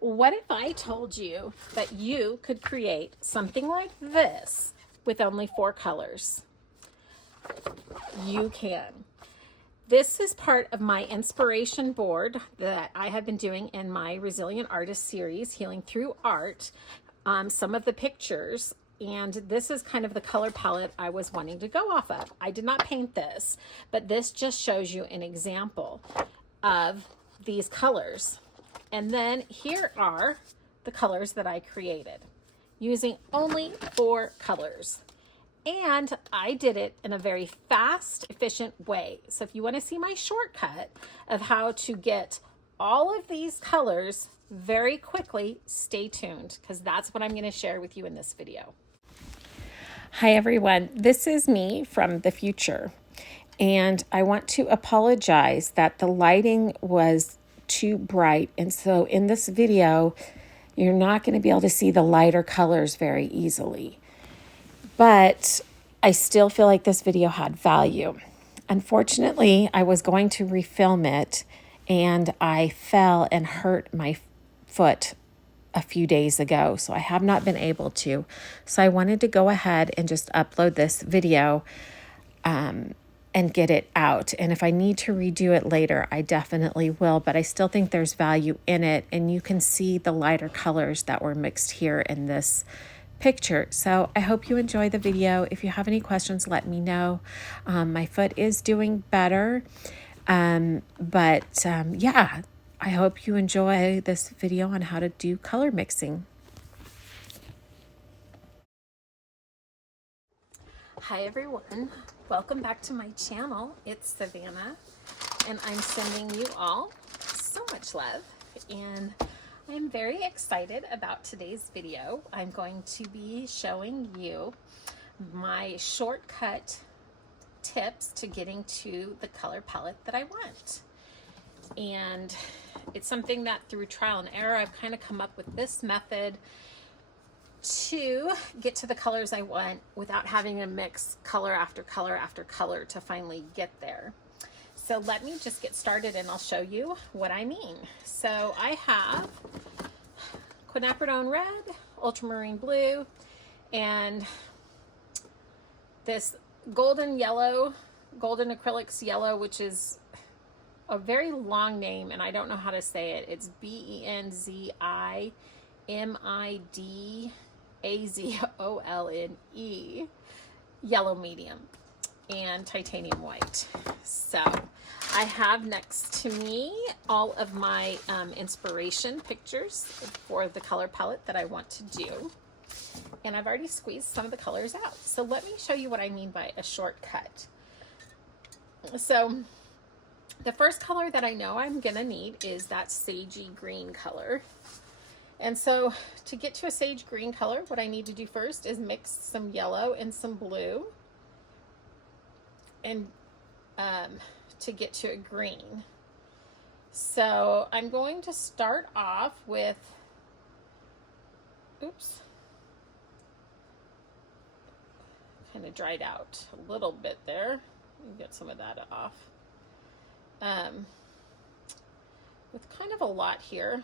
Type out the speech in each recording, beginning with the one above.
What if I told you that you could create something like this with only 4 colors? You can. This is part of my inspiration board that I have been doing in my Resilient Artist series, Healing Through Art. Some of the pictures, and this is kind of the color palette I was wanting to go off of. I did not paint this, but this just shows you an example of these colors. And then here are the colors that I created using only 4 colors. And I did it in a very fast, efficient way. So if you want to see my shortcut of how to get all of these colors very quickly, stay tuned, because that's what I'm going to share with you in this video. Hi everyone, this is me from the future. And I want to apologize that the lighting was too bright. And so in this video, you're not going to be able to see the lighter colors very easily. But I still feel like this video had value. Unfortunately, I was going to refilm it and I fell and hurt my foot a few days ago. So I have not been able to. So I wanted to go ahead and just upload this video and get it out. And if I need to redo it later, I definitely will, but I still think there's value in it. And you can see the lighter colors that were mixed here in this picture. So I hope you enjoy the video. If you have any questions, let me know. My foot is doing better. Yeah, I hope you enjoy this video on how to do color mixing. Hi everyone, welcome back to my channel. It's Savana and I'm sending you all so much love, and I'm very excited about today's video. I'm going to be showing you my shortcut tips to getting to the color palette that I want. And it's something that through trial and error, I've kind of come up with this method to get to the colors I want without having to mix color after color after color to finally get there. So let me just get started and I'll show you what I mean. So I have quinacridone red, ultramarine blue, and this golden yellow, golden acrylics yellow, which is a very long name and I don't know how to say it. It's BENZIMIDAZOLNE, yellow medium, and titanium white. So I have next to me all of my inspiration pictures for the color palette that I want to do. And I've already squeezed some of the colors out. So let me show you what I mean by a shortcut. So the first color that I know I'm gonna need is that sagey green color. And so to get to a sage green color, what I need to do first is mix some yellow and some blue and to get to a green. So I'm going to start off with, oops, kind of dried out a little bit there. Get some of that off. With kind of a lot here,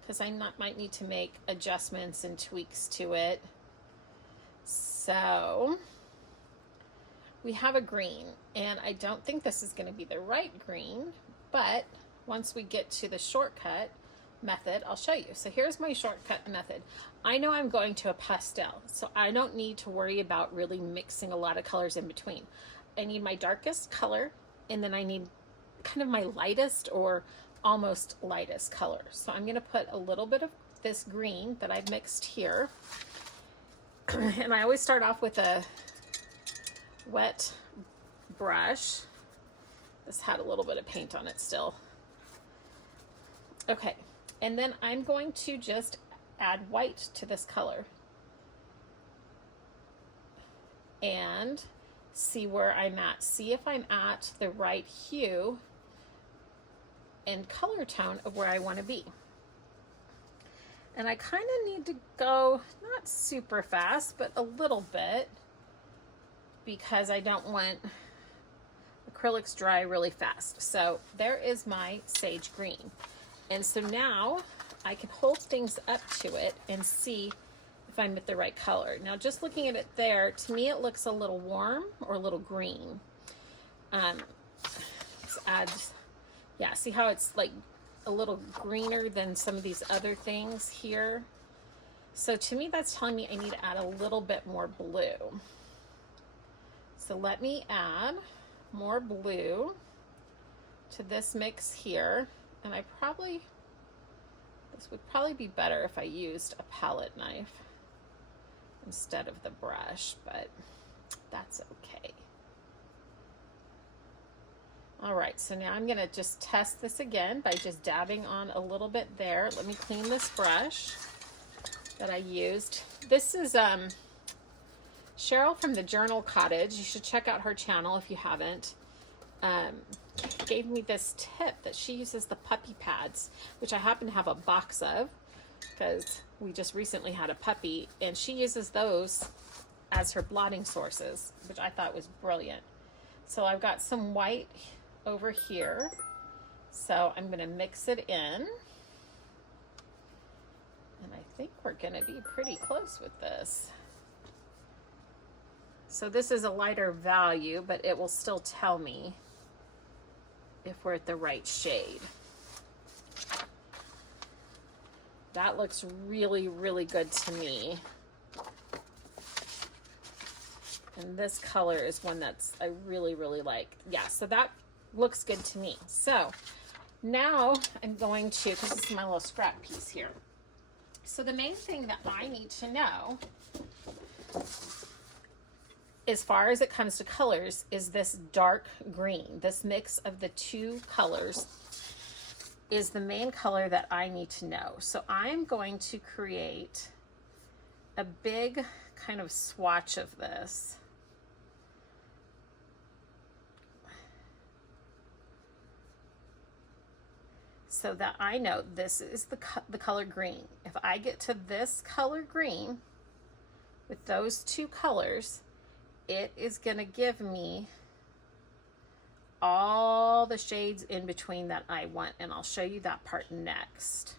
because I might need to make adjustments and tweaks to it. So we have a green, and I don't think this is going to be the right green, but once we get to the shortcut method, I'll show you. So here's my shortcut method. I know I'm going to a pastel, so I don't need to worry about really mixing a lot of colors in between. I need my darkest color, and then I need kind of my lightest or almost lightest color. So I'm going to put a little bit of this green that I've mixed here. And I always start off with a wet brush. This had a little bit of paint on it still. Okay, and then I'm going to just add white to this color and see where I'm at. See if I'm at the right hue and color tone of where I want to be. And I kind of need to go not super fast, but a little bit, because I don't want acrylics dry really fast. So there is my sage green. And so now I can hold things up to it and see if I'm at the right color. Now, just looking at it there, to me it looks a little warm or a little green. Let's add, yeah, see how it's like a little greener than some of these other things here? So to me, that's telling me I need to add a little bit more blue. So let me add more blue to this mix here. And this would probably be better if I used a palette knife instead of the brush, but that's okay. All right, so now I'm gonna just test this again by just dabbing on a little bit there. Let me clean this brush that I used. This is Cheryl from the Journal Cottage. You should check out her channel if you haven't. Gave me this tip that she uses the puppy pads, which I happen to have a box of because we just recently had a puppy, and she uses those as her blotting sources, which I thought was brilliant. So I've got some white over here, so I'm going to mix it in, and I think we're going to be pretty close with this. So this is a lighter value, but it will still tell me if we're at the right shade. That looks really, really good to me. And this color is one that's I really, really like. Yeah, so that looks good to me. So now I'm going to, because this is my little scrap piece here. So the main thing that I need to know, as far as it comes to colors, is this dark green. This mix of the two colors is the main color that I need to know. So I'm going to create a big kind of swatch of this. So that I know this is the color green. If I get to this color green with those two colors, it is going to give me all the shades in between that I want, and I'll show you that part next.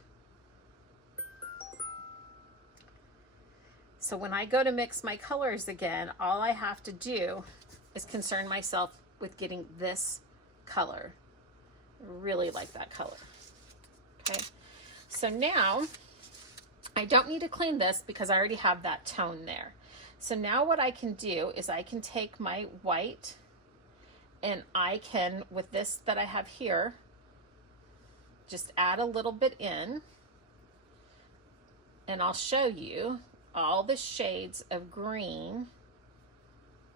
So when I go to mix my colors again, all I have to do is concern myself with getting this color. I really like that color. Okay, so now I don't need to clean this because I already have that tone there. So now what I can do is I can take my white, and I can, with this that I have here, just add a little bit in, and I'll show you all the shades of green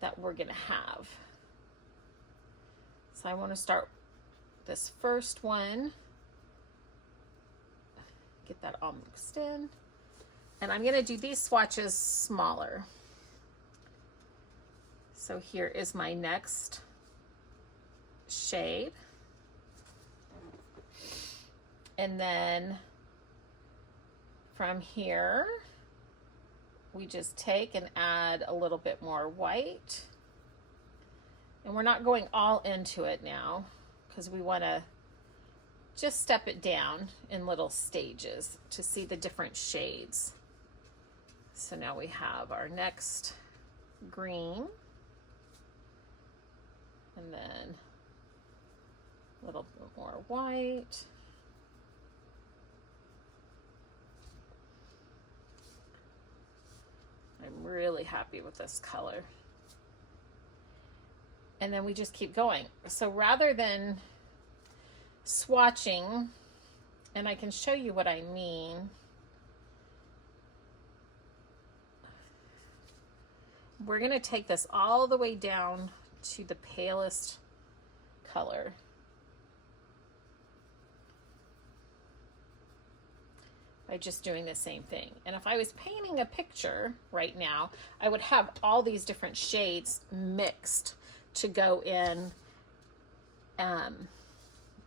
that we're gonna have. So I want to start this first one, get that all mixed in, and I'm gonna do these swatches smaller. So here is my next shade. And then from here, we just take and add a little bit more white. And we're not going all into it now because we want to just step it down in little stages to see the different shades. So now we have our next green. And then a little bit more white. I'm really happy with this color. And then we just keep going. So rather than swatching, and I can show you what I mean, we're going to take this all the way down to the palest color. By just doing the same thing. And if I was painting a picture right now, I would have all these different shades mixed to go in,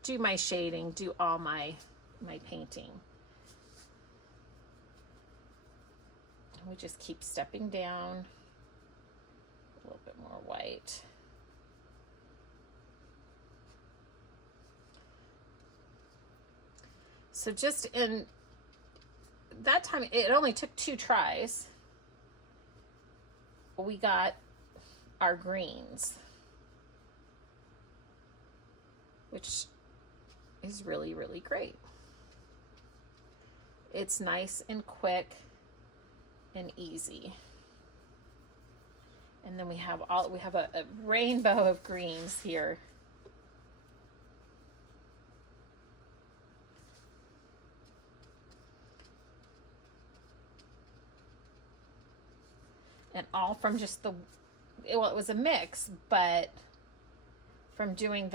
do my shading, do all my painting. And we just keep stepping down, a little bit more white. So just in that time it only took 2 tries. We got our greens, which is really, really great. It's nice and quick and easy. And then we have a rainbow of greens here. And all from just the, well, it was a mix, but from doing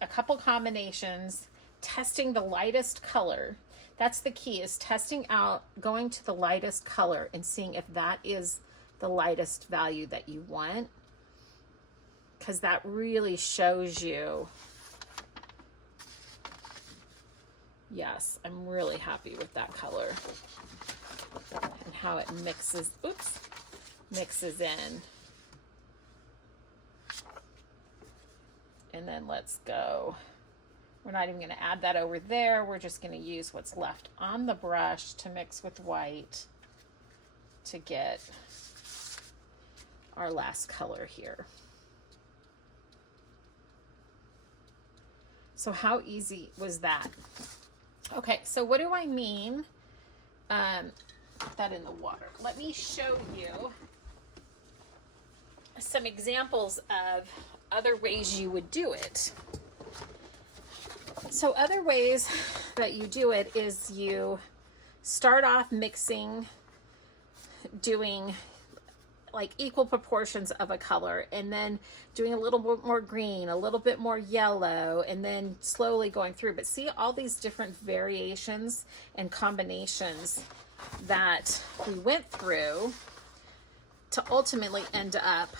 a couple combinations, testing the lightest color. That's the key, is testing out, going to the lightest color and seeing if that is the lightest value that you want, because that really shows you. Yes, I'm really happy with that color and how it mixes, mixes in. And then let's go. We're not even going to add that over there. We're just going to use what's left on the brush to mix with white to get our last color here. So how easy was that? Okay, so what do I mean? Put that in the water. Let me show you some examples of other ways you would do it. So other ways that you do it is you start off mixing, doing like equal proportions of a color, and then doing a little bit more green, a little bit more yellow, and then slowly going through. But see all these different variations and combinations that we went through to ultimately end up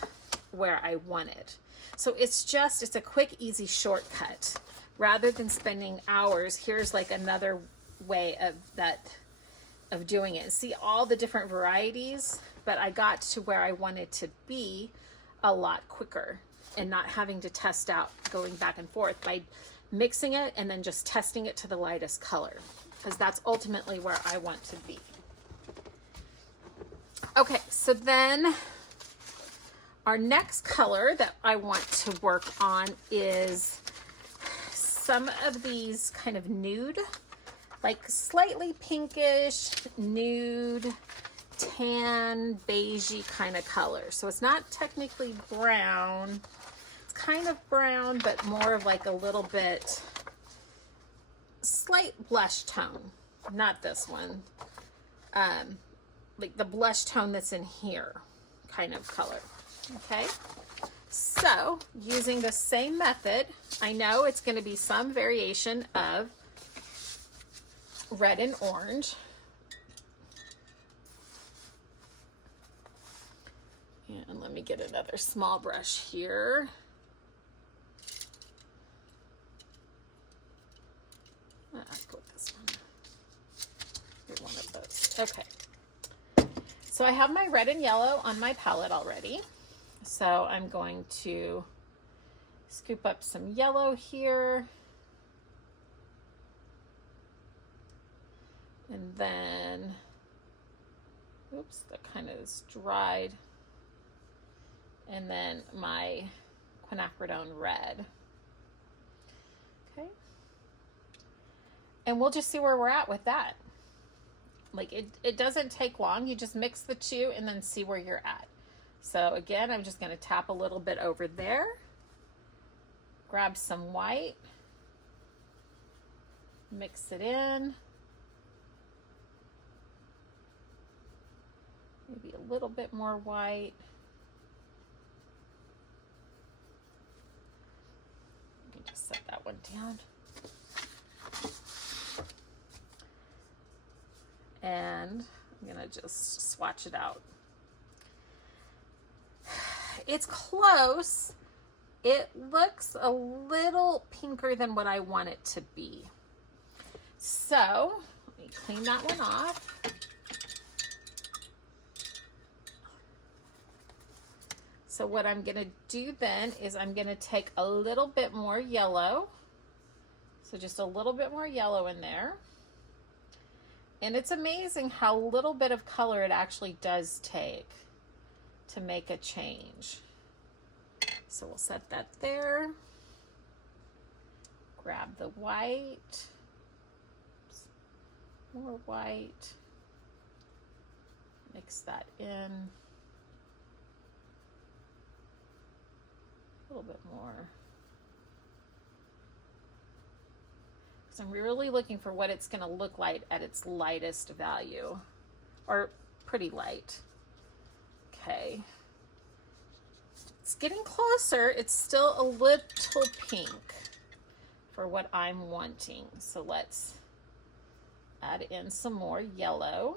where I wanted. So it's a quick, easy shortcut. Rather than spending hours, here's like another way of doing it. See all the different varieties, but I got to where I wanted to be a lot quicker and not having to test out, going back and forth by mixing it and then just testing it to the lightest color, because that's ultimately where I want to be. Okay, so then our next color that I want to work on is some of these kind of nude, like slightly pinkish, nude, tan, beigey kind of color. So it's not technically brown. It's kind of brown, but more of like a little bit slight blush tone. Not this one. Like the blush tone that's in here kind of color. Okay. So using the same method, I know it's going to be some variation of red and orange. And let me get another small brush here. Let's go with this one. Get one of those. Okay. So I have my red and yellow on my palette already. So I'm going to scoop up some yellow here. And then, oops, that kind of is dried. And then my quinacridone red. Okay. And we'll just see where we're at with that. Like it doesn't take long. You just mix the two and then see where you're at. So again, I'm just going to tap a little bit over there. Grab some white. Mix it in. Maybe a little bit more white. Let me just set that one down. And I'm going to just swatch it out. It's close. It looks a little pinker than what I want it to be. So let me clean that one off. So what I'm going to do then is I'm going to take a little bit more yellow. So just a little bit more yellow in there. And it's amazing how little bit of color it actually does take to make a change. So we'll set that there. Grab the white. More white. Mix that in. A little bit more. Because I'm really looking for what it's going to look like at its lightest value. Or pretty light. Okay. It's getting closer. It's still a little pink for what I'm wanting. So let's add in some more yellow.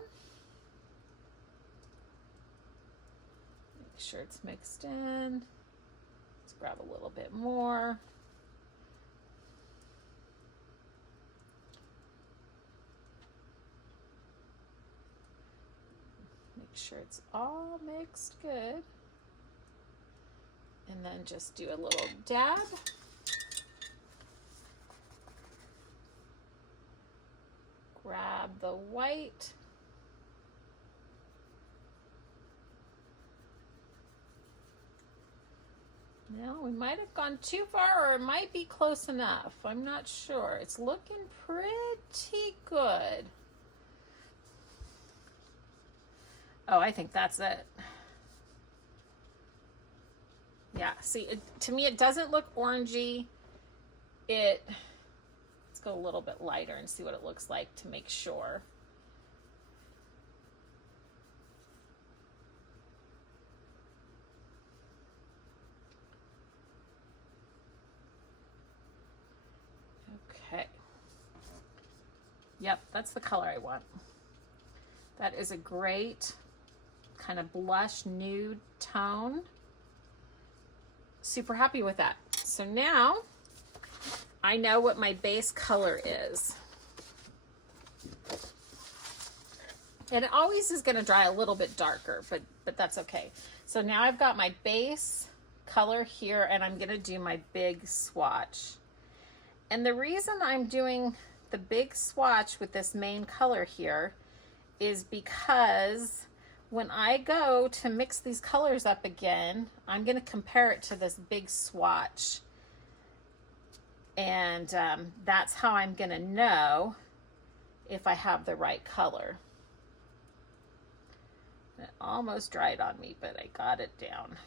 Make sure it's mixed in. Let's grab a little bit more. Make sure it's all mixed good. And then just do a little dab. Grab the white. Now we might have gone too far, or it might be close enough. I'm not sure. It's looking pretty good. Oh, I think that's it. Yeah, see, to me it doesn't look orangey. Let's go a little bit lighter and see what it looks like to make sure. Okay. Yep, that's the color I want. That is a great kind of blush nude tone. Super happy with that. So now I know what my base color is. And it always is going to dry a little bit darker, but that's okay. So now I've got my base color here, and I'm going to do my big swatch. And the reason I'm doing the big swatch with this main color here is because when I go to mix these colors up again, I'm going to compare it to this big swatch. And that's how I'm going to know if I have the right color. It almost dried on me, but I got it down.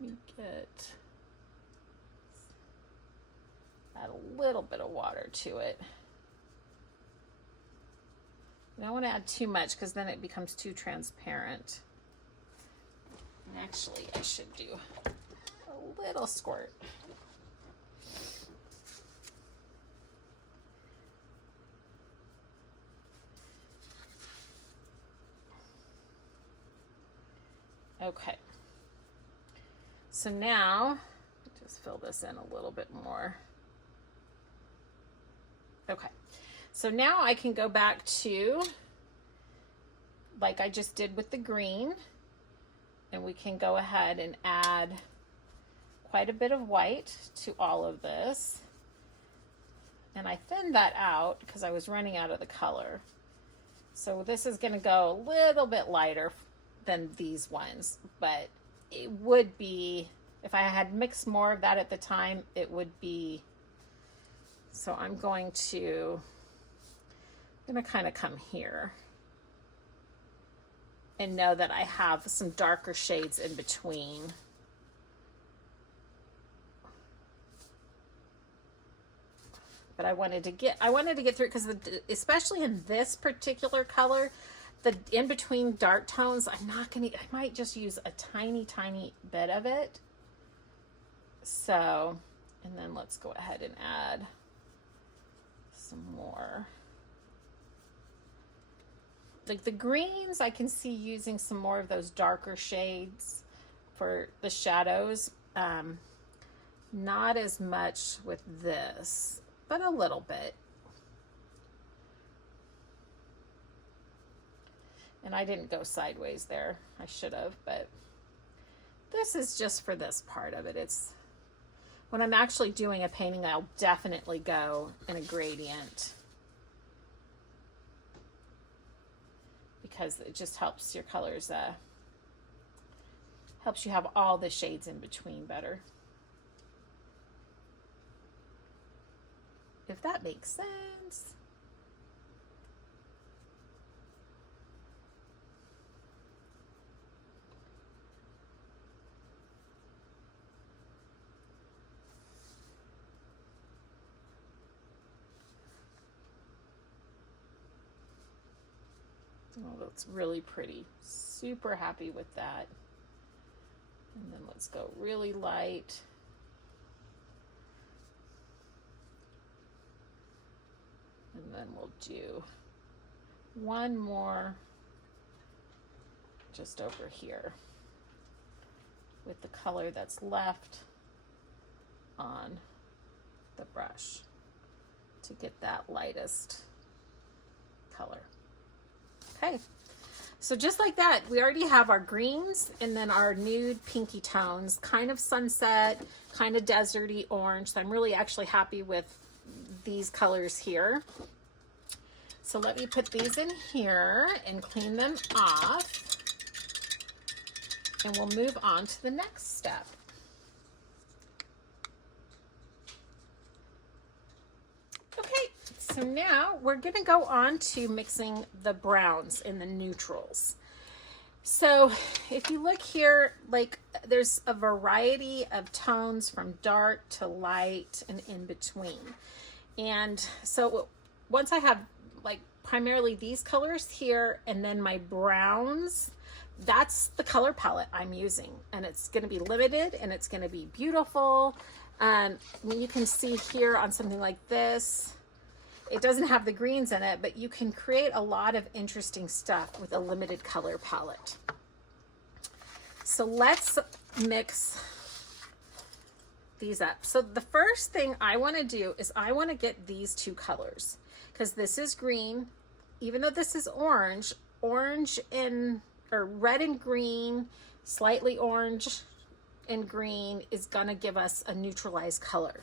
Let me add a little bit of water to it. I don't want to add too much because then it becomes too transparent. And actually, I should do a little squirt. Okay. So now, just fill this in a little bit more. Okay. So now I can go back to, like I just did with the green, and we can go ahead and add quite a bit of white to all of this. And I thinned that out because I was running out of the color. So this is going to go a little bit lighter than these ones, but it would be, if I had mixed more of that at the time, it would be, so I'm going to kind of come here and know that I have some darker shades in between. But I wanted to get through it because especially in this particular color, the in between dark tones, I might just use a tiny bit of it. So, and then let's go ahead and add some more. Like the greens, I can see using some more of those darker shades for the shadows. Not as much with this, but a little bit. And I didn't go sideways there. I should have, but this is just for this part of it. It's when I'm actually doing a painting, I'll definitely go in a gradient. because it just helps your colors, helps you have all the shades in between better. If that makes sense. Oh, that's really pretty. Super happy with that. And then let's go really light. And then we'll do one more just over here with the color that's left on the brush to get that lightest color. Okay, so just like that, we already have our greens and then our nude pinky tones, kind of sunset, kind of deserty orange. So I'm really actually happy with these colors here. So let me put these in here and clean them off. And we'll move on to the next step. Okay, so now we're gonna go on to mixing the browns and the neutrals. So if you look here, like there's a variety of tones from dark to light and in between. And so once I have like primarily these colors here and then my browns, that's the color palette I'm using, and it's going to be limited and it's going to be beautiful. You can see here on something like this, it doesn't have the greens in it, but you can create a lot of interesting stuff with a limited color palette. So let's mix these up. So the first thing I want to do is I want to get these two colors, because this is green, even though this is orange, or red and green, slightly orange and green is gonna give us a neutralized color,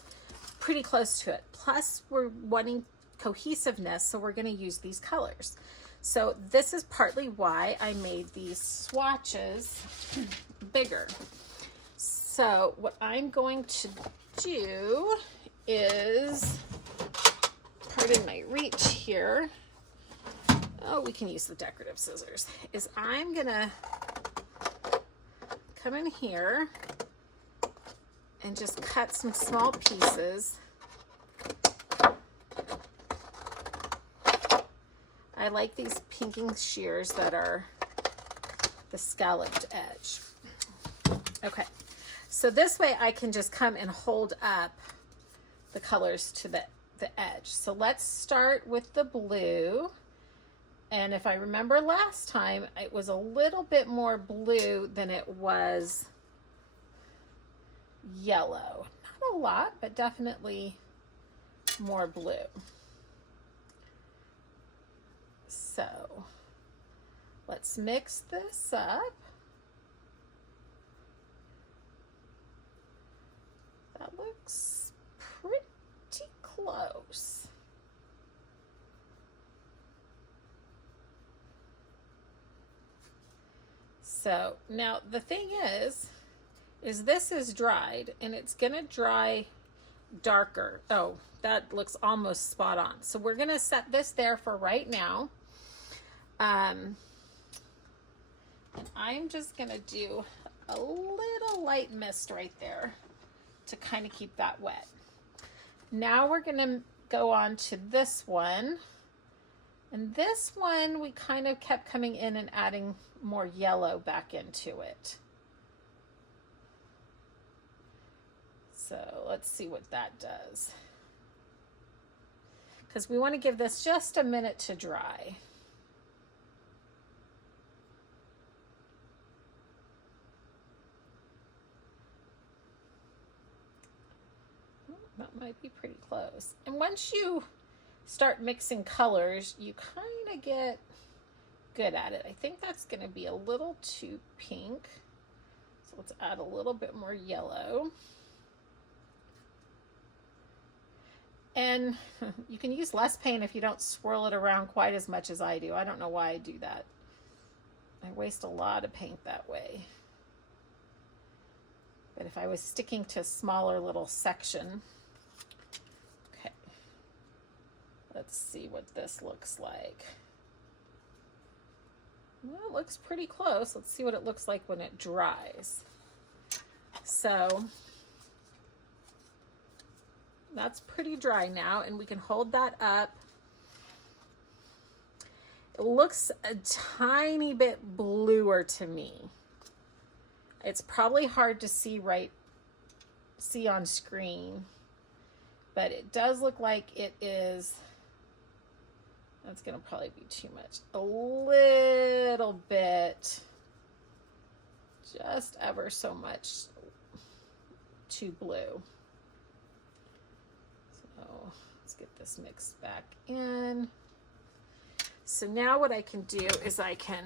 pretty close to it. Plus we're wanting cohesiveness, so we're gonna use these colors. So this is partly why I made these swatches bigger. So what I'm going to do is, pardon my reach here, oh, we can use the decorative scissors, is I'm gonna come in here and just cut some small pieces. I like these pinking shears that are the scalloped edge. Okay, so this way I can just come and hold up the colors to the edge. So let's start with the blue. And if I remember last time, it was a little bit more blue than it was yellow. Not a lot, but definitely more blue. So let's mix this up. That looks pretty close. So now the thing is this is dried and it's gonna dry darker. Oh, that looks almost spot on. So we're gonna set this there for right now. And I'm just gonna do a little light mist right there to kind of keep that wet. Now we're gonna go on to this one. And this one, we kind of kept coming in and adding more yellow back into it. So let's see what that does. Because we want to give this just a minute to dry. That might be pretty close. And once you start mixing colors, you kind of get good at it. I think that's going to be a little too pink. So let's add a little bit more yellow. And you can use less paint if you don't swirl it around quite as much as I do. I don't know why I do that. I waste a lot of paint that way. But if I was sticking to a smaller little section, okay, let's see what this looks like. Well, it looks pretty close. Let's see what it looks like when it dries. So that's pretty dry now, and we can hold that up. It looks a tiny bit bluer to me. It's probably hard to see on screen, but it does look like it is. That's gonna probably be too much. A little bit, just ever so much too blue. So let's get this mixed back in. So now what I can do is I can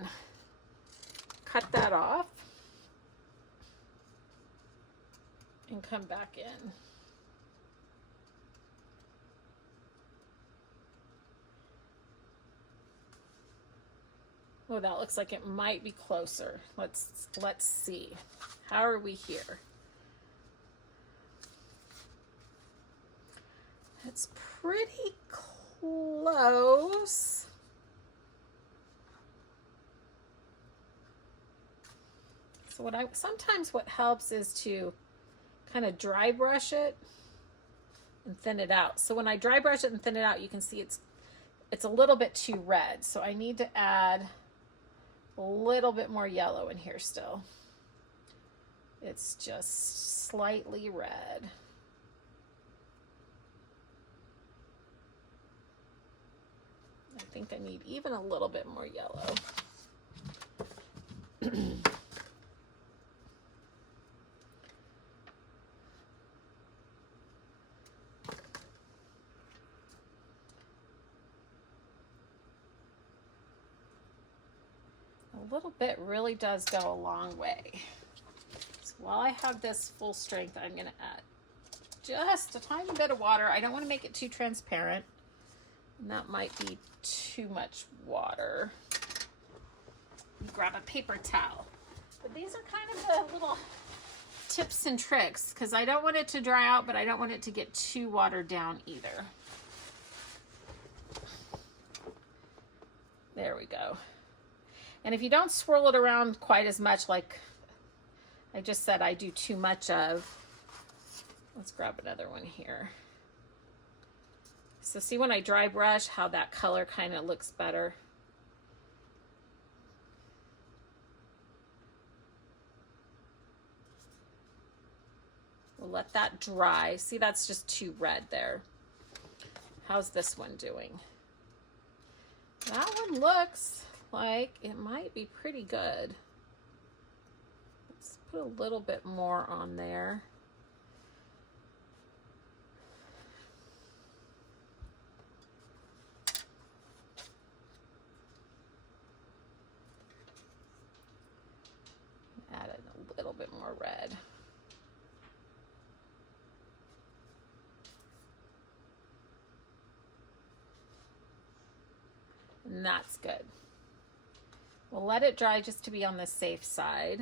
cut that off and come back in. Oh, that looks like it might be closer. Let's see. How are we here? It's pretty close. So sometimes what helps is to kind of dry brush it and thin it out. So when I dry brush it and thin it out, you can see it's a little bit too red. So I need to add a little bit more yellow in here still. It's just slightly red. I think I need even a little bit more yellow. A little bit really does go a long way. So while I have this full strength, I'm going to add just a tiny bit of water. I don't want to make it too transparent, and that might be too much water. Grab a paper towel. But these are kind of the little tips and tricks, because I don't want it to dry out, but I don't want it to get too watered down either. There we go. And if you don't swirl it around quite as much, like I just said I do too much of, let's grab another one here. So see when I dry brush how that color kind of looks better. We'll let that dry. See, that's just too red there. How's this one doing? That one looks like it might be pretty good. Let's put a little bit more on there. Add a little bit more red. And that's good. We'll let it dry just to be on the safe side.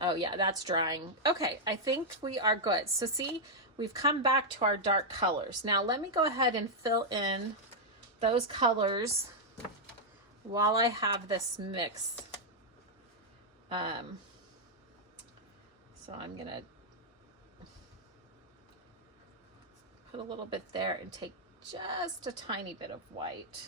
Oh yeah, that's drying. Okay, I think we are good. So see, we've come back to our dark colors. Now let me go ahead and fill in those colors while I have this mix. So I'm gonna put a little bit there and take just a tiny bit of white.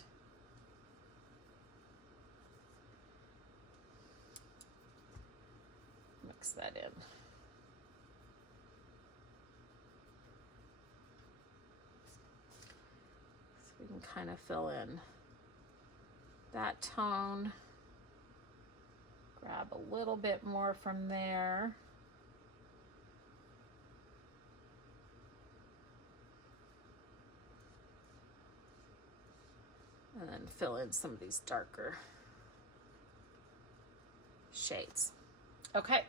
Mix that in. So we can kind of fill in that tone. Grab a little bit more from there. And then fill in some of these darker shades. Okay.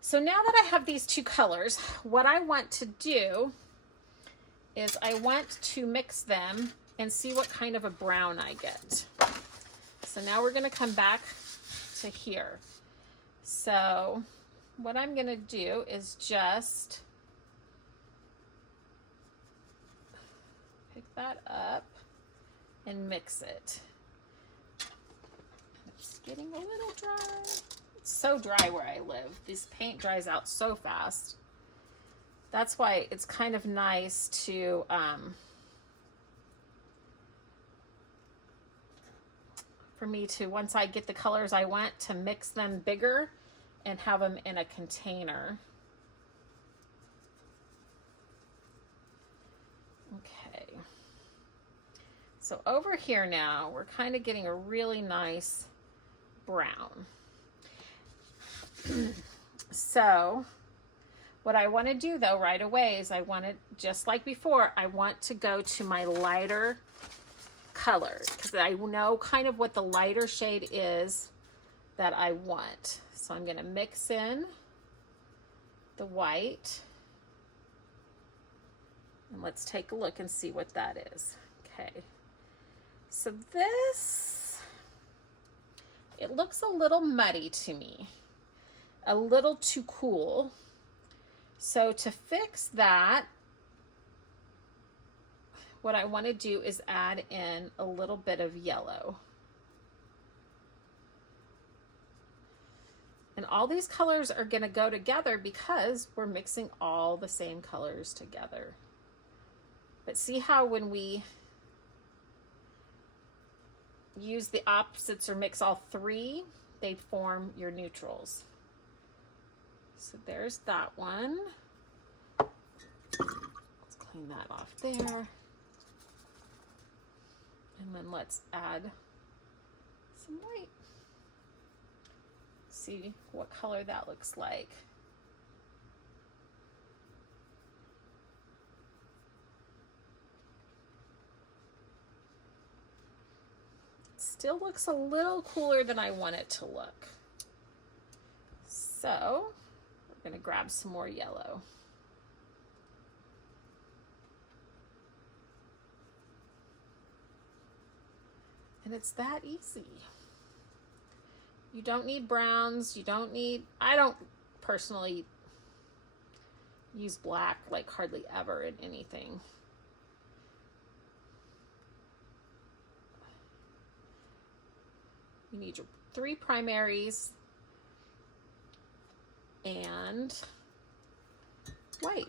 So now that I have these two colors, what I want to do is I want to mix them and see what kind of a brown I get. So now we're going to come back to here. So what I'm going to do is just pick that up and mix it. It's getting a little dry. It's so dry where I live. This paint dries out so fast. That's why it's kind of nice to for me to, once I get the colors I want, to mix them bigger and have them in a container. Okay. So over here now, we're kind of getting a really nice brown. So what I want to do though right away is I want to, just like before, I want to go to my lighter color because I know kind of what the lighter shade is that I want. So I'm going to mix in the white and let's take a look and see what that is. Okay, so this, it looks a little muddy to me, a little too cool. So to fix that, what I want to do is add in a little bit of yellow. And all these colors are going to go together because we're mixing all the same colors together. But see how when we use the opposites or mix all three, they form your neutrals. So there's that one. Let's clean that off there. And then let's add some white. See what color that looks like. Still looks a little cooler than I want it to look. So we're going to grab some more yellow. And it's that easy. You don't need browns. You don't need, I don't personally use black like hardly ever in anything. You need your 3 primaries and white.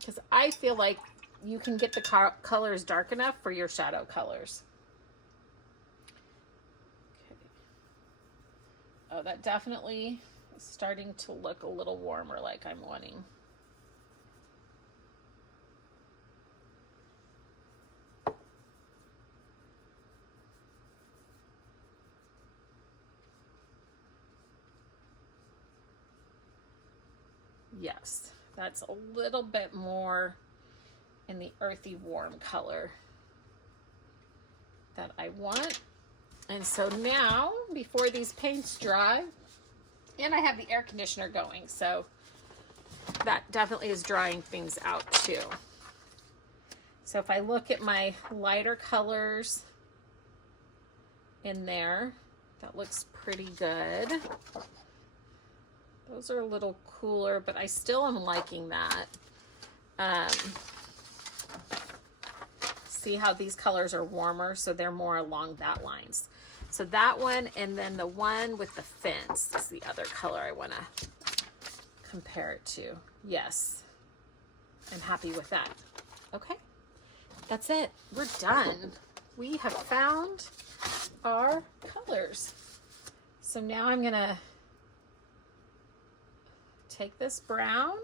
Because I feel like you can get the colors dark enough for your shadow colors. Okay. Oh, that definitely is starting to look a little warmer like I'm wanting. Yes, that's a little bit more in the earthy warm color that I want. And so now, before these paints dry, and I have the air conditioner going, so that definitely is drying things out too. So if I look at my lighter colors in there, that looks pretty good. Those are a little cooler, but I still am liking that. See how these colors are warmer, so they're more along that lines. So that one, and then the one with the fence is the other color I want to compare it to. Yes, I'm happy with that. Okay, that's it. We're done. We have found our colors. So now I'm gonna take this brown.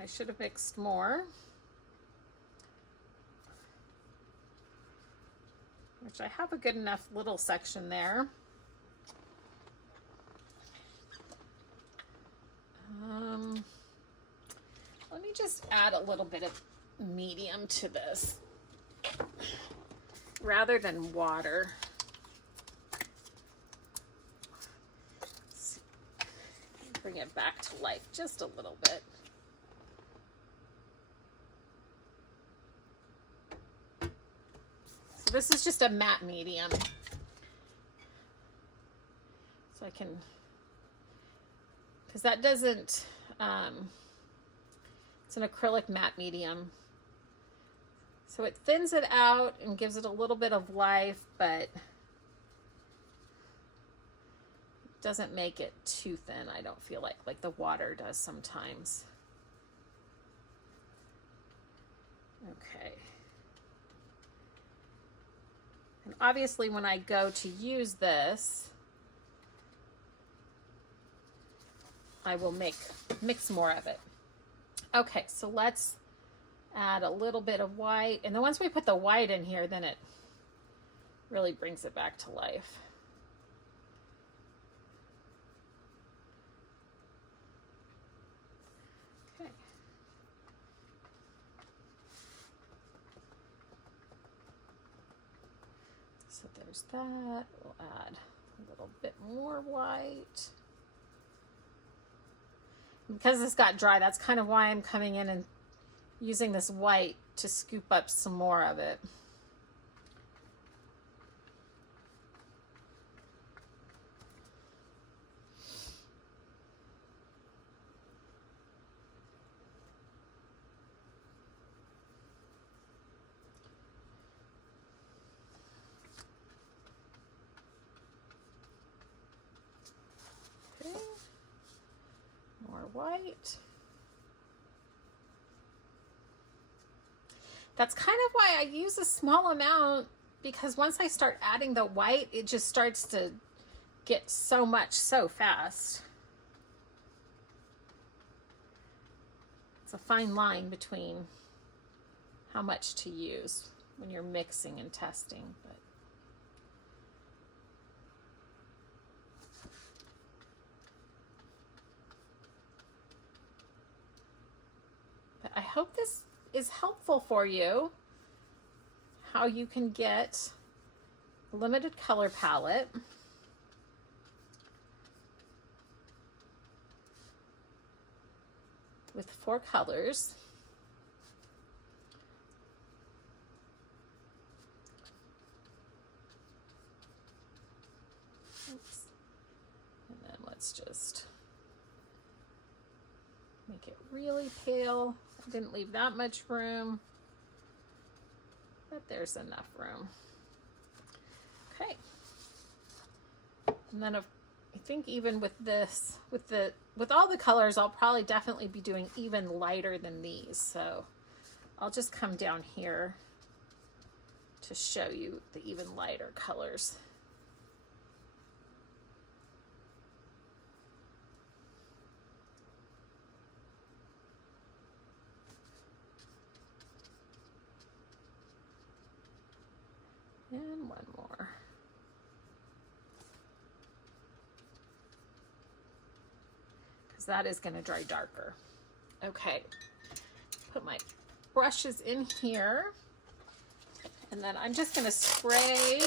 I should have mixed more, which I have a good enough little section there. Let me just add a little bit of medium to this rather than water. Bring it back to life just a little bit. So this is just a matte medium. So I can, because that doesn't, it's an acrylic matte medium. So it thins it out and gives it a little bit of life, but doesn't make it too thin, I don't feel like the water does sometimes. Okay. And obviously when I go to use this, I will mix more of it. Okay, so let's add a little bit of white. And then once we put the white in here, then it really brings it back to life. Okay. So there's that. We'll add a little bit more white. Because this got dry, that's kind of why I'm coming in and using this white to scoop up some more of it. Okay. More white. That's kind of why I use a small amount, because once I start adding the white, it just starts to get so much so fast. It's a fine line between how much to use when you're mixing and testing. But I hope this is helpful for you, how you can get a limited color palette with 4 colors. Oops. And then let's just make it really pale. I didn't leave that much room, but there's enough room. Okay. And then I think even with this, with all the colors, I'll probably definitely be doing even lighter than these. So I'll just come down here to show you the even lighter colors. And one more. Because that is going to dry darker. Okay. Put my brushes in here. And then I'm just going to spray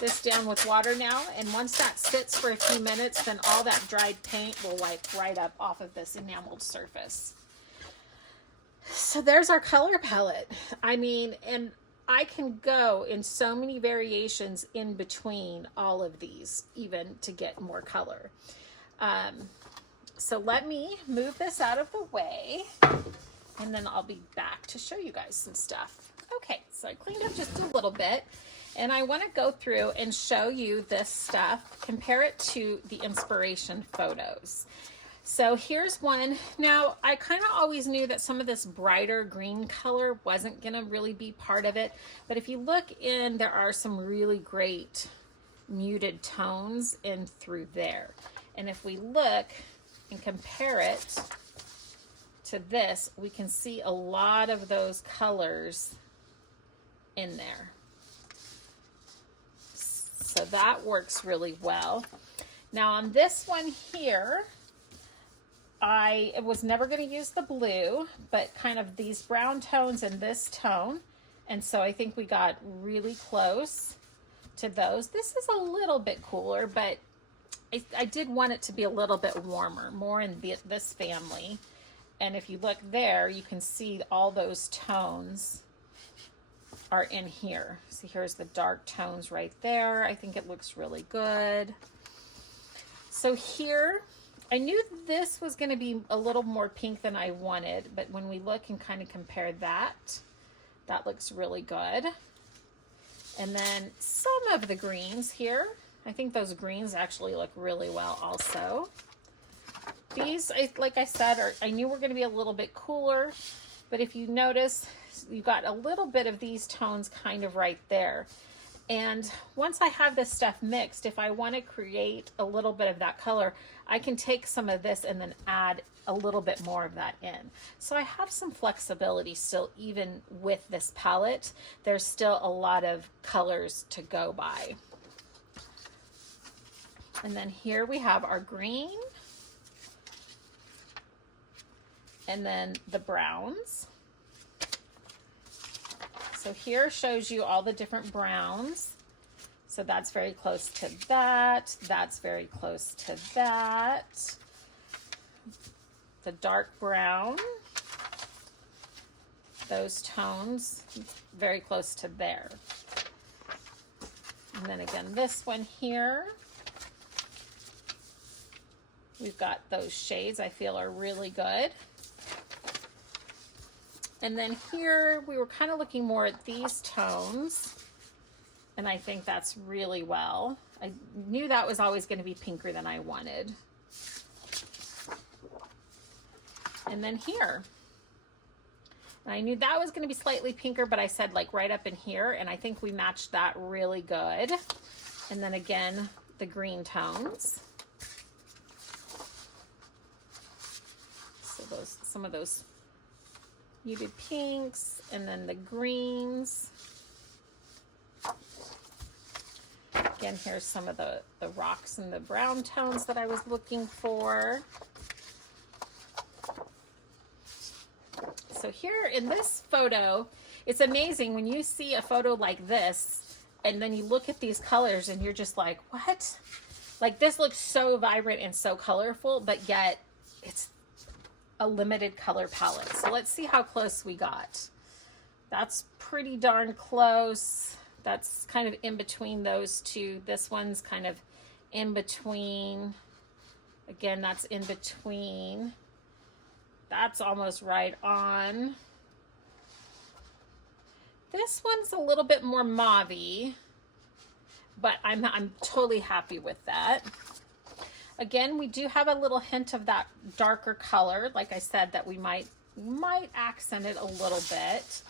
this down with water now. And once that sits for a few minutes, then all that dried paint will wipe right up off of this enameled surface. So there's our color palette. I mean, and I can go in so many variations in between all of these, even to get more color. So let me move this out of the way, and then I'll be back to show you guys some stuff. Okay, so I cleaned up just a little bit, and I want to go through and show you this stuff, compare it to the inspiration photos. So here's one. Now, I kind of always knew that some of this brighter green color wasn't going to really be part of it. But if you look in, there are some really great muted tones in through there. And if we look and compare it to this, we can see a lot of those colors in there. So that works really well. Now on this one here, I was never going to use the blue, but kind of these brown tones and this tone. And so I think we got really close to those. This is a little bit cooler, but I did want it to be a little bit warmer, more in this family. And if you look there, you can see all those tones are in here. So here's the dark tones right there. I think it looks really good. So here, I knew this was going to be a little more pink than I wanted, but when we look and kind of compare that, that looks really good. And then some of the greens here, I think those greens actually look really well also. These, like I said, I knew were going to be a little bit cooler, but if you notice, you got a little bit of these tones kind of right there. And once I have this stuff mixed, if I want to create a little bit of that color, I can take some of this and then add a little bit more of that in. So I have some flexibility still, even with this palette. There's still a lot of colors to go by. And then here we have our green. And then the browns. So here shows you all the different browns. So that's very close to that. That's very close to that. The dark brown. Those tones, very close to there. And then again, this one here. We've got those shades I feel are really good. And then here, we were kind of looking more at these tones, and I think that's really well. I knew that was always going to be pinker than I wanted. And then here, and I knew that was going to be slightly pinker, but I said like right up in here, and I think we matched that really good. And then again, the green tones. So those, some of those muted pinks, and then the greens. Again, here's some of the rocks and the brown tones that I was looking for. So here in this photo, it's amazing when you see a photo like this, and then you look at these colors and you're just like, what? Like this looks so vibrant and so colorful, but yet it's a limited color palette. So let's see how close we got. That's pretty darn close. That's kind of in between those two. This one's kind of in between. Again, that's in between. That's almost right on. This one's a little bit more mauve-y, but I'm totally happy with that. Again, we do have a little hint of that darker color, like I said, that we might accent it a little bit.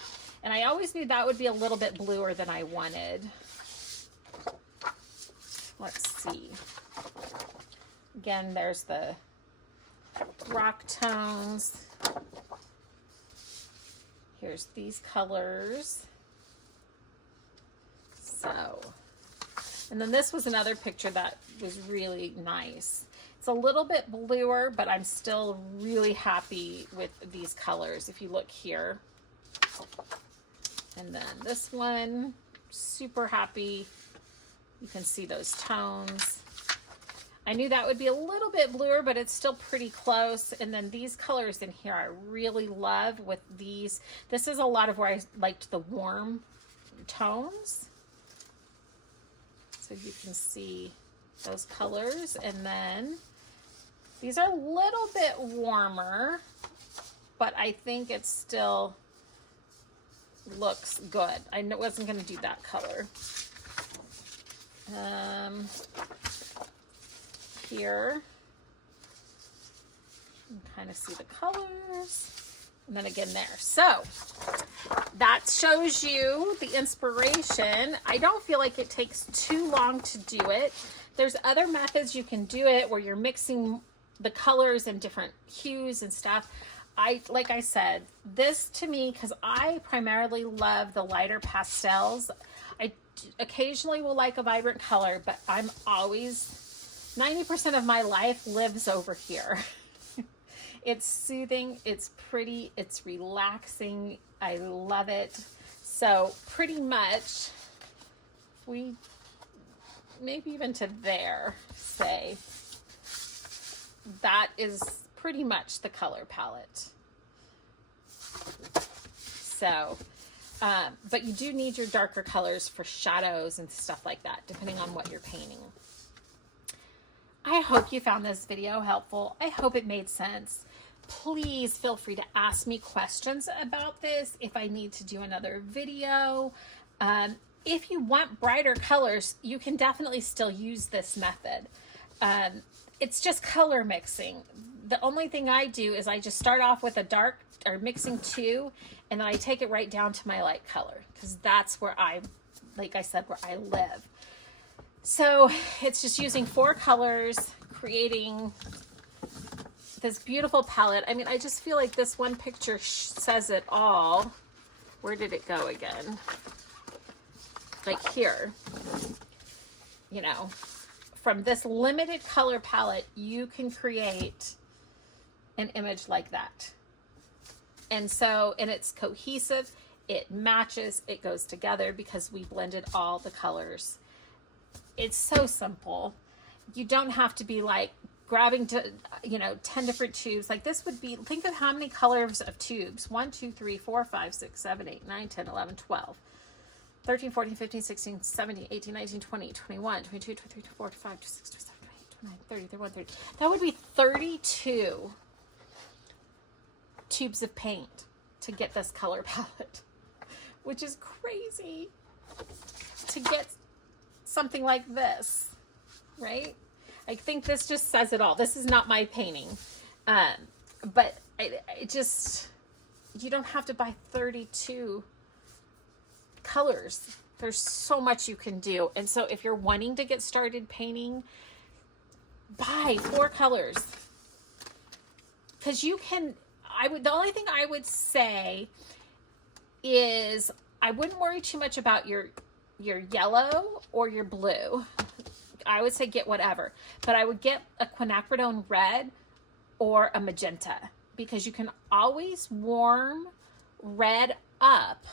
And I always knew that would be a little bit bluer than I wanted. Let's see. Again, there's the rock tones. Here's these colors. So, and then this was another picture that was really nice. It's a little bit bluer, but I'm still really happy with these colors. If you look here. And then this one, super happy. You can see those tones. I knew that would be a little bit bluer, but it's still pretty close. And then these colors in here I really love with these. This is a lot of where I liked the warm tones. So you can see those colors. And then these are a little bit warmer, but I think it still looks good. I wasn't going to do that color. Here, you can kind of see the colors. And then again there. So that shows you the inspiration. I don't feel like it takes too long to do it. There's other methods you can do it where you're mixing the colors in different hues and stuff. Like I said, this to me, because I primarily love the lighter pastels. I occasionally will like a vibrant color, but I'm always, 90% of my life lives over here. It's soothing, it's pretty, it's relaxing. I love it. So pretty much, we maybe even to there, say, that is pretty much the color palette. So But you do need your darker colors for shadows and stuff like that, depending on what you're painting. I hope you found this video helpful. I hope it made sense. Please feel free to ask me questions about this if I need to do another video. If you want brighter colors, you can definitely still use this method. It's just color mixing. The only thing I do is I just start off with a dark, or mixing two, and then I take it right down to my light color, because that's where like I said, where I live. So it's just using 4 colors, creating this beautiful palette. I mean, I just feel like this one picture says it all. Where did it go again? Like here, you know, from this limited color palette, you can create an image like that. And so, and it's cohesive, it matches, it goes together because we blended all the colors. It's so simple. You don't have to be like grabbing to, you know, 10 different tubes. Like this would be, think of how many colors of tubes. 1, 2, 3, 4, 5, 6, 7, 8, 9, 10, 11, 12. 13, 14, 15, 16, 17, 18, 19, 20, 21, 22, 23, 24, 25, 26, 27, 28, 29, 30, 31, 30. That would be 32 tubes of paint to get this color palette, which is crazy to get something like this, right? I think this just says it all. This is not my painting, but it just, you don't have to buy 32 colors. There's so much you can do. And so if you're wanting to get started painting, buy 4 colors, because you can, the only thing I would say is I wouldn't worry too much about your yellow or your blue. I would say get whatever, but I would get a quinacridone red or a magenta, because you can always warm red up,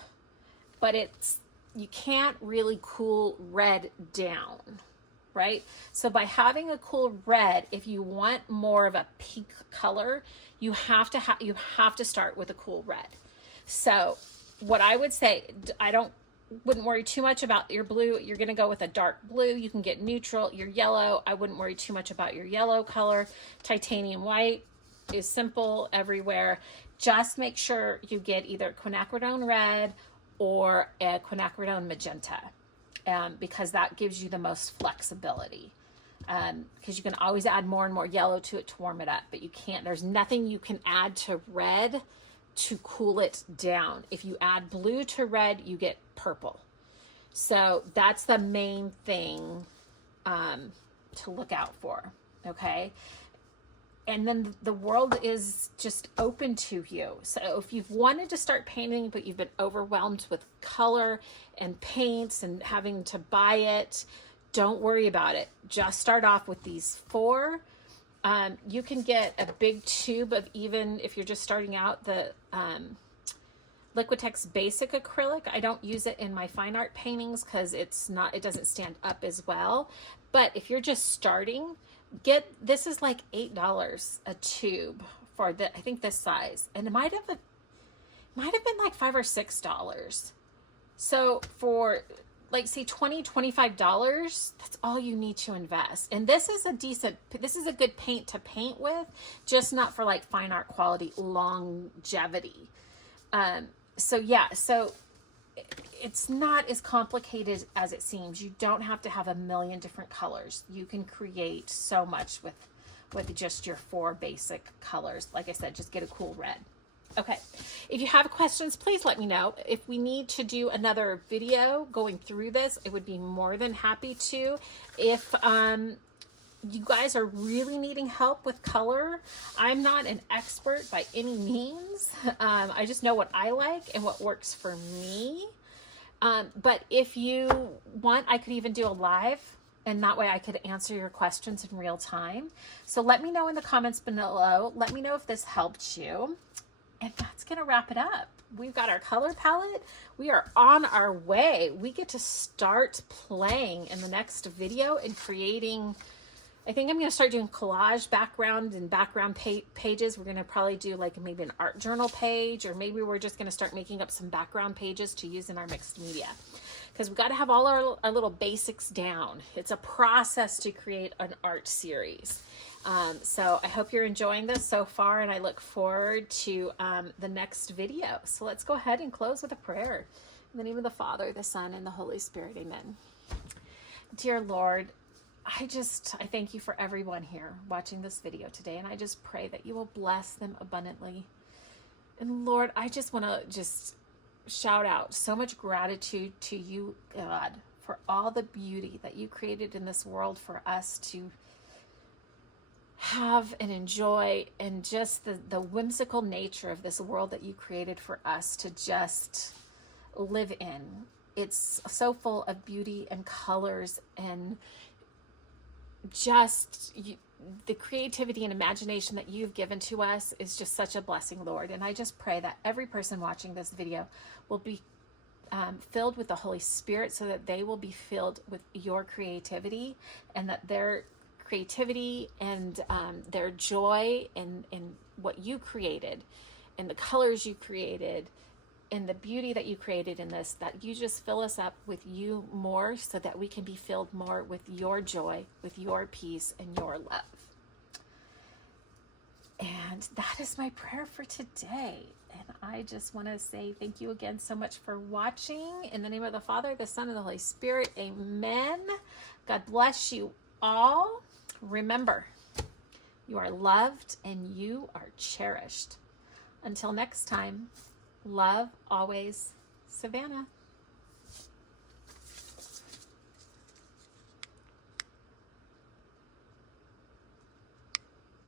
but you can't really cool red down, right? So by having a cool red, if you want more of a pink color, you have to start with a cool red. So what I would say, wouldn't worry too much about your blue. You're going to go with a dark blue. You can get neutral. Your yellow, I wouldn't worry too much about your yellow color. Titanium white is simple everywhere. Just make sure you get either quinacridone red or a quinacridone magenta, because that gives you the most flexibility. Because you can always add more and more yellow to it to warm it up, but you can't, there's nothing you can add to red to cool it down. If you add blue to red, you get purple. So that's the main thing to look out for, okay? And then the world is just open to you. So if you've wanted to start painting, but you've been overwhelmed with color and paints and having to buy it, don't worry about it. Just start off with these 4. You can get a big tube of, even if you're just starting out, the Liquitex Basic Acrylic. I don't use it in my fine art paintings because it doesn't stand up as well. But if you're just starting, this is like $8 a tube for I think this size, and it might have been like $5 or $6. So for like say $20, $25, that's all you need to invest. And this is a good paint to paint with, just not for like fine art quality longevity. So yeah, so it's not as complicated as it seems. You don't have to have a million different colors. You can create so much with just your 4 basic colors. Like I said, just get a cool red. Okay, if you have questions, please let me know. If we need to do another video going through this, I would be more than happy to. If you guys are really needing help with color, I'm not an expert by any means. I just know what I like and what works for me. But if you want, I could even do a live, and that way I could answer your questions in real time. So let me know in the comments below. Let me know if this helped you. And that's going to wrap it up. We've got our color palette. We are on our way. We get to start playing in the next video and creating I think I'm going to start doing collage background and background pages. We're going to probably do like maybe an art journal page, or maybe we're just going to start making up some background pages to use in our mixed media, because we've got to have all our little basics down. It's a process to create an art series. So I hope you're enjoying this so far, and I look forward to the next video. So let's go ahead and close with a prayer. In the name of the Father, the Son, and the Holy Spirit, amen. Dear Lord, I thank you for everyone here watching this video today, and I just pray that you will bless them abundantly. And Lord, I just want to shout out so much gratitude to you, God, for all the beauty that you created in this world for us to have and enjoy, and just the whimsical nature of this world that you created for us to just live in. It's so full of beauty and colors, and just the creativity and imagination that you've given to us is just such a blessing, Lord. And I just pray that every person watching this video will be filled with the Holy Spirit, so that they will be filled with your creativity, and that their creativity and their joy in what you created, and the colors you created, and the beauty that you created in this, that you just fill us up with you more, so that we can be filled more with your joy, with your peace, and your love. And that is my prayer for today. And I just want to say thank you again so much for watching. In the name of the Father, the Son, and the Holy Spirit, amen. God bless you all. Remember, you are loved and you are cherished. Until next time, love always, Savannah.